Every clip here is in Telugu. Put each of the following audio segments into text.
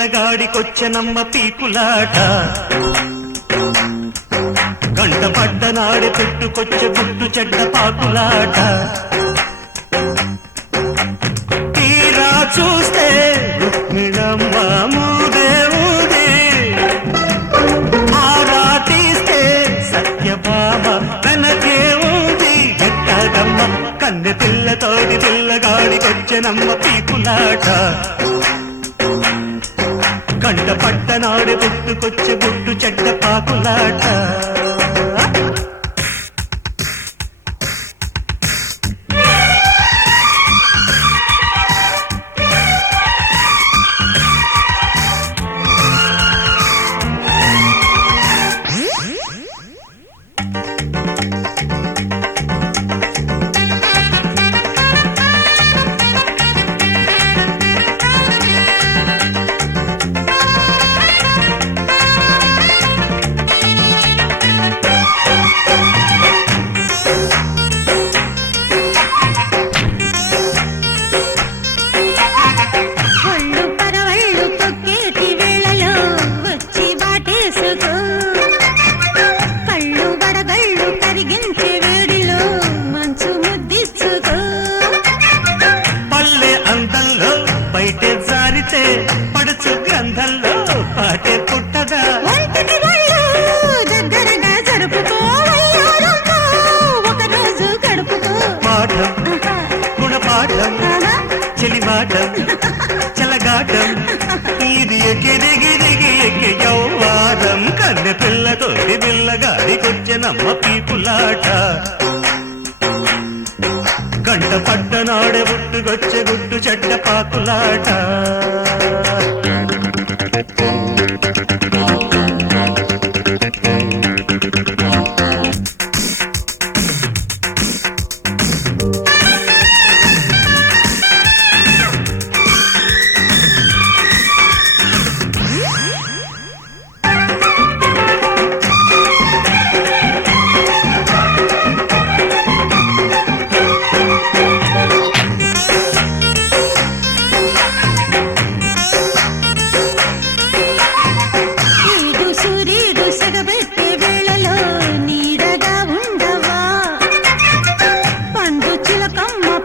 పిల్లగాడికొచ్చనమ్మ పీకులాట గంట పడ్డనాడే పుట్టుకొచ్చే పుట్టు చెడ్డ పాకులాట తీరా చూస్తే రుక్మిణమ్మ మూదేవుది ఆరా తీస్తే సత్యభామ వెనకే ఉంది ఎట్టగమ్మ కన్నె పిల్లతోడి పిల్లగాడికొచ్చనమ్మ పీకులాట కంట పట్టనాడు పుట్టుకొచ్చే పుట్టు చెడ్డ పాకులాట బయటే జారితే పడుచు గ్రంథంలో పాటే పుట్టదా దగ్గరగా జరుపుకో ఒకరోజు గడుపుకో పాఠం గుణపాఠం చెలిమాటం చెలగాటం ఇది ఎక్కిదిగి ఎక్కి యౌవారం కన్నె పిల్లతోటి పిల్లగాడికొచ్చనమ్మ పీకులాట గంట పట్టనాడే పుట్టుకొచ్చే గుట్టు చెడ్డ పాకులాట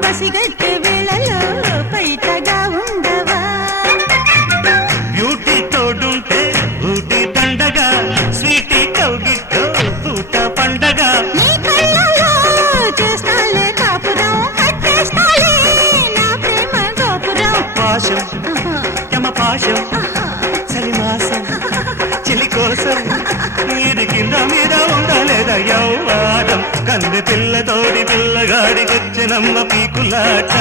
పసిగట్టే వేళలో బయటగా ఉండవా బ్యూటీ తోడుంటే ఊటి దండగా స్వీటీ కౌగిట్లో పూట పండగ నీ కళ్ళలో చేస్తాలే కాపురం కట్టేస్తాలే నా ప్రేమ గోపురం పాశం యమ పాశం చలిమాసం చెలి కోసం ఇది కింద మీద ఉండలేదా యౌవారం కన్నె పిల్లతోడి పిల్లగాడికొచ్చనమ్మ పీకులాట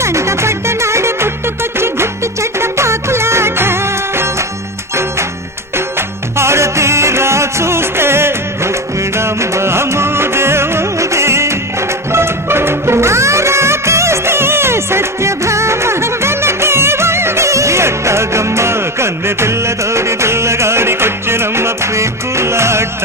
కంట పడ్డనాడే పుట్టుకొచ్చి గుట్టు చెడ్డ పాకులాట ఆరతీరా చూస్తే రుక్మిణమ్మ మూదేవుది ఆరా తీస్తే సత్యభామ వెనకే ఉంది ఎట్టగమ్మ కన్నె పిల్లతోడి పిల్లగాడికొచ్చనమ్మ పీకులాట